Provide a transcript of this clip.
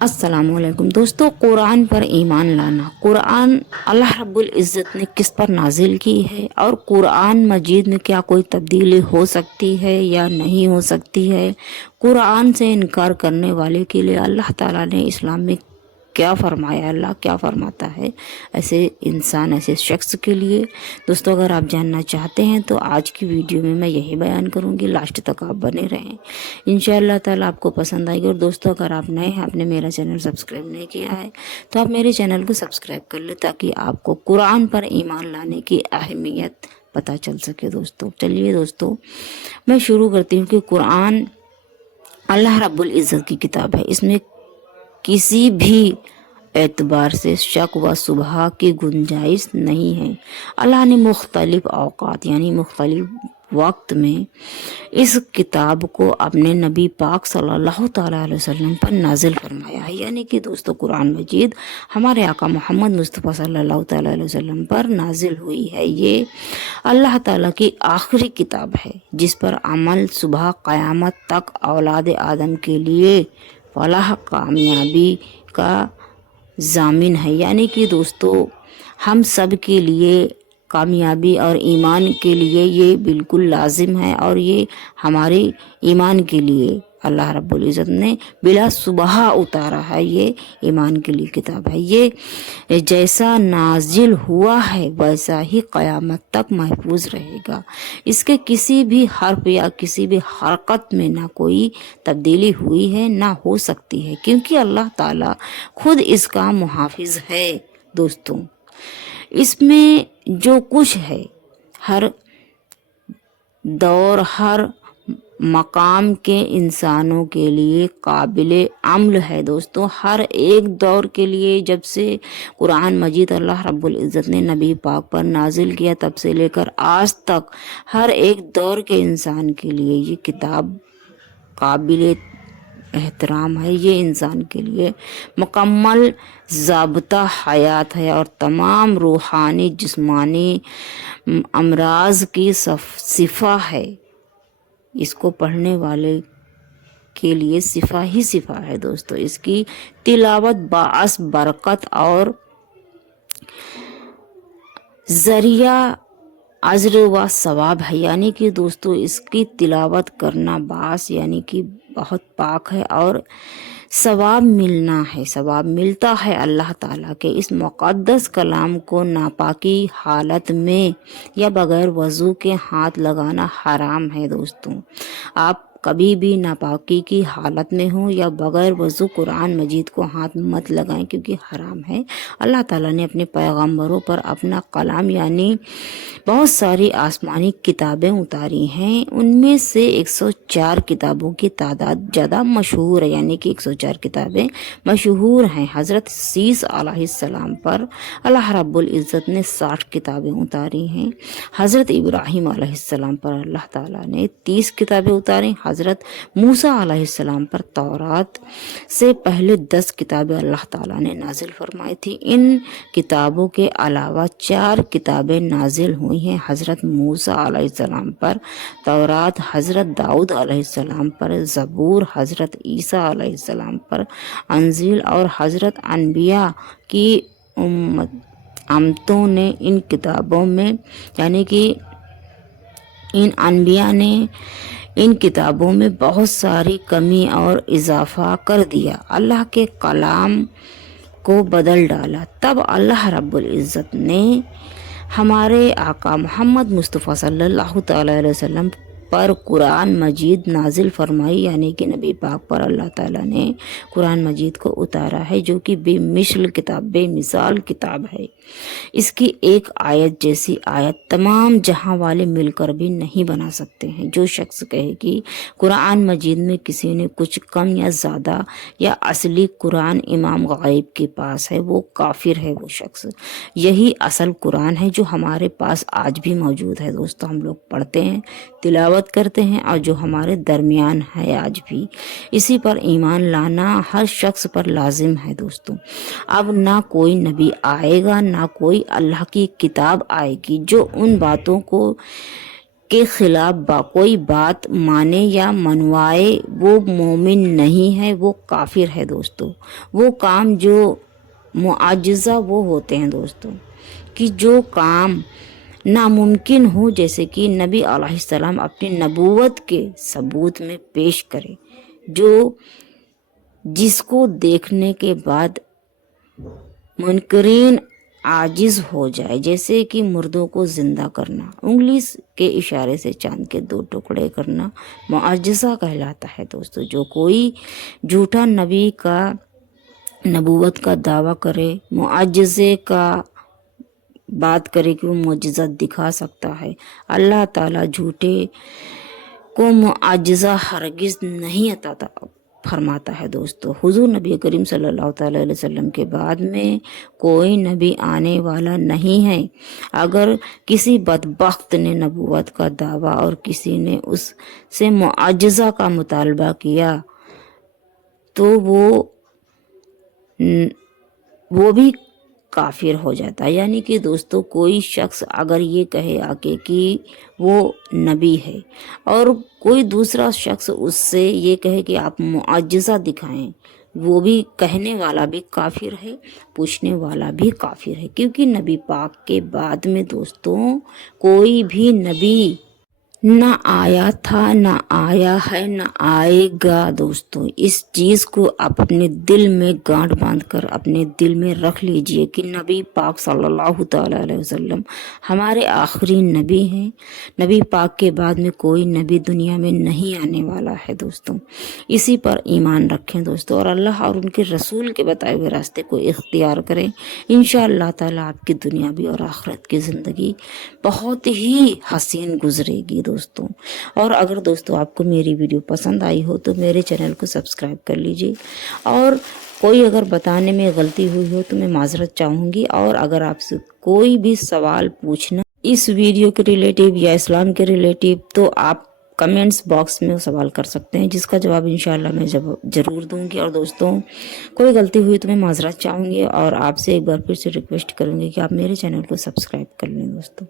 अस्सलाम वालेकुम दोस्तों, कुरान पर ईमान लाना। कुरान अल्लाह रब्बुल इज़्ज़त ने किस पर नाजिल की है और कुरान मजीद में क्या कोई तब्दीली हो सकती है या नहीं हो सकती है। कुरान से इनकार करने वाले के लिए अल्लाह ताला ने इस्लाम में क्या फरमाया, अल्लाह क्या फरमाता है ऐसे इंसान, ऐसे शख्स के लिए। दोस्तों, अगर आप जानना चाहते हैं तो आज की वीडियो में मैं यही बयान करूंगी, लास्ट तक आप बने रहें, इंशाअल्लाह ताला आपको पसंद आएगी। और दोस्तों, अगर आप नए हैं, आपने मेरा चैनल सब्सक्राइब नहीं किया है तो आप मेरे चैनल को सब्सक्राइब कर ले ताकि आपको कुरान पर ईमान लाने की अहमियत पता चल सके। दोस्तों चलिए दोस्तों, मैं शुरू करती हूँ कि कुरान अल्लाह रब्बुल इज़्ज़त की किताब है। इसमें किसी भी एतबार से शक व शुबहा की गुंजाइश नहीं है। अल्लाह ने मुख्तलिफ औकात यानी मुख्तलिफ वक्त में इस किताब को अपने नबी पाक सल्लल्लाहु ताला अलैहि वसल्लम पर नाजिल फरमाया है। यानी कि दोस्तों, कुरान मजीद हमारे आका मोहम्मद मुस्तफ़ा सल्लल्लाहु ताला अलैहि वसल्लम पर नाजिल हुई है। ये अल्लाह ताला की आखिरी किताब है जिस पर अमल सुबह क़यामत तक औलाद आदम के लिए फलाह कामयाबी का ज़ामिन है। यानी कि दोस्तों, हम सब के लिए कामयाबी और ईमान के लिए ये बिल्कुल लाजिम है और ये हमारे ईमान के लिए अल्लाह रब्बुल इज़्ज़त ने बिला सुबह उतारा है। ये ईमान के लिए किताब है। ये जैसा नाजिल हुआ है वैसा ही क़यामत तक महफूज रहेगा। इसके किसी भी हर्फ या किसी भी हरकत में ना कोई तब्दीली हुई है ना हो सकती है, क्योंकि अल्लाह ताला खुद इसका मुहाफिज है। दोस्तों, इसमें जो कुछ है हर दौर हर मकाम के इंसानों के लिए काबिले अमल है। दोस्तों, हर एक दौर के लिए, जब से कुरान मजीद अल्लाह रब्बुल इज़्ज़त ने नबी पाक पर नाजिल किया तब से लेकर आज तक हर एक दौर के इंसान के लिए ये किताब काबिले एहतराम है। ये इंसान के लिए मुकम्मल ज़ाब्ता हयात है और तमाम रूहानी जिस्मानी अमराज की सिफा है। इसको पढ़ने वाले के लिए सिफा ही सिफा है। दोस्तों, इसकी तिलावत बाअस बरकत और ज़रिया अज्र व सवाब है। यानी कि दोस्तों, इसकी तिलावत करना बास यानी कि बहुत पाक है और सवाब मिलना है, सवाब मिलता है अल्लाह ताला के इस मुक़द्दस कलाम को नापाकी हालत में या बग़ैर वज़ू के हाथ लगाना हराम है। दोस्तों, आप कभी भी नापाकी की हालत में हो या बग़ैर वज़ू कुरान मजीद को हाथ मत लगाएं, क्योंकि हराम है। अल्लाह ताला ने अपने पैगम्बरों पर अपना कलाम यानी बहुत सारी आसमानी किताबें उतारी हैं। उनमें से 104 किताबों की तादाद ज़्यादा मशहूर है, यानी कि 104 किताबें मशहूर हैं। हज़रत सीस अलैहिस्सलाम पर अल्लाह रब्बुल इज़्ज़त ने 60 किताबें उतारी हैं। हज़रत इब्राहीम अलैहिस्सलाम पर अल्लाह ताला ने 30 किताबें उतारी। हज़रत मूसा अलैहिस्सलाम पर तौरात से पहले 10 किताबें अल्लाह ताला ने नाजिल फरमाई थी। इन किताबों के अलावा 4 किताबें नाजिल हुई हैं। हज़रत मूसा अलैहिस्सलाम पर तौरात, हज़रत दाऊद अलैहिस्सलाम पर ज़बूर, हज़रत ईसा अलैहिस्सलाम पर अंजील और हज़रत अनबिया की उम्मतों ने इन किताबों में यानी कि इन अनबिया ने इन किताबों में बहुत सारी कमी और इजाफा कर दिया, अल्लाह के कलाम को बदल डाला। तब अल्लाह रब्बुल इज़्ज़त ने हमारे आका मोहम्मद मुस्तफ़ा सल्लल्लाहु ताला अलैहि वसल्लम पर कुरान मजीद नाजिल फरमाई, यानी कि नबी पाक पर अल्लाह ताला ने कुरान मजीद को उतारा है, जो कि बेमिसल किताब, बेमिसाल किताब है। इसकी एक आयत जैसी आयत तमाम जहां वाले मिलकर भी नहीं बना सकते हैं। जो शख्स कहे कि कुरान मजीद में किसी ने कुछ कम या ज़्यादा या असली कुरान इमाम गायब के पास है, वो काफिर है। वो शख्स, यही असल कुरान है जो हमारे पास आज भी मौजूद है। दोस्तों, हम लोग पढ़ते हैं, तिलावत करते हैं और जो हमारे दरमियान है आज भी, इसी पर ईमान लाना हर शख्स पर लाजिम है। दोस्तों, अब ना कोई नबी आएगा ना कोई अल्लाह की किताब आएगी जो उन बातों को के खिलाफ कोई बात माने या मनवाए वो मोमिन नहीं है, वो काफिर है दोस्तों। वो काम जो मुआजिज़ा वो होते हैं दोस्तों कि जो काम नामुमकिन हो, जैसे कि नबी अलैहिस्सलाम अपनी नबूवत के सबूत में पेश करे, जो जिसको देखने के बाद मुनकरीन आजिज हो जाए, जैसे कि मुर्दों को जिंदा करना, उंगली के इशारे से चांद के 2 टुकड़े करना मुआजिज़ा कहलाता है दोस्तों। जो कोई झूठा नबी का नबूवत का दावा करे, मुआजिज़े का बात करे कि वो मुआजिज़ा दिखा सकता है, अल्लाह ताला झूठे को मुआजिज़ा हरगिज़ नहीं अता फरमाता है दोस्तों। हुजूर नबी करीम सल्लल्लाहु अलैहि वसल्लम के बाद में कोई नबी आने वाला नहीं है। अगर किसी बदबख्त ने नबूवत का दावा और किसी ने उससे मुआजिज़ा का मुतालबा किया तो वो भी काफिर हो जाता है। यानी कि दोस्तों कोई शख्स अगर ये कहे आके कि वो नबी है और कोई दूसरा शख्स उससे ये कहे कि आप मुआजिज़ा दिखाएं, वो भी कहने वाला भी काफिर है, पूछने वाला भी काफिर है। क्योंकि नबी पाक के बाद में दोस्तों कोई भी नबी ना आया था, ना आया है, ना आएगा दोस्तों। इस चीज़ को अपने दिल में गांठ बांधकर अपने दिल में रख लीजिए कि नबी पाक सल्लल्लाहु अलैहि वसल्लम हमारे आखिरी नबी हैं। नबी पाक के बाद में कोई नबी दुनिया में नहीं आने वाला है दोस्तों। इसी पर ईमान रखें दोस्तों और अल्लाह और उनके रसूल के बताए हुए रास्ते को इख्तियार करें। इंशाअल्लाह ताला आपकी दुनियावी और आखिरत की ज़िंदगी बहुत ही हसीन गुजरेगी दोस्तों। और अगर दोस्तों आपको मेरी वीडियो पसंद आई हो तो मेरे चैनल को सब्सक्राइब कर लीजिए। और कोई अगर बताने में गलती हुई हो तो मैं माजरत चाहूँगी। और अगर आपसे कोई भी सवाल पूछना इस वीडियो के रिलेटिव या इस्लाम के रिलेटिव तो आप कमेंट्स बॉक्स में सवाल कर सकते हैं, जिसका जवाब इंशाल्लाह मैं ज़रूर दूंगी। और दोस्तों कोई गलती हुई तो मैं माजरत चाहूँगी और आपसे एक बार फिर से रिक्वेस्ट करूँगी कि आप मेरे चैनल को सब्सक्राइब कर लें दोस्तों।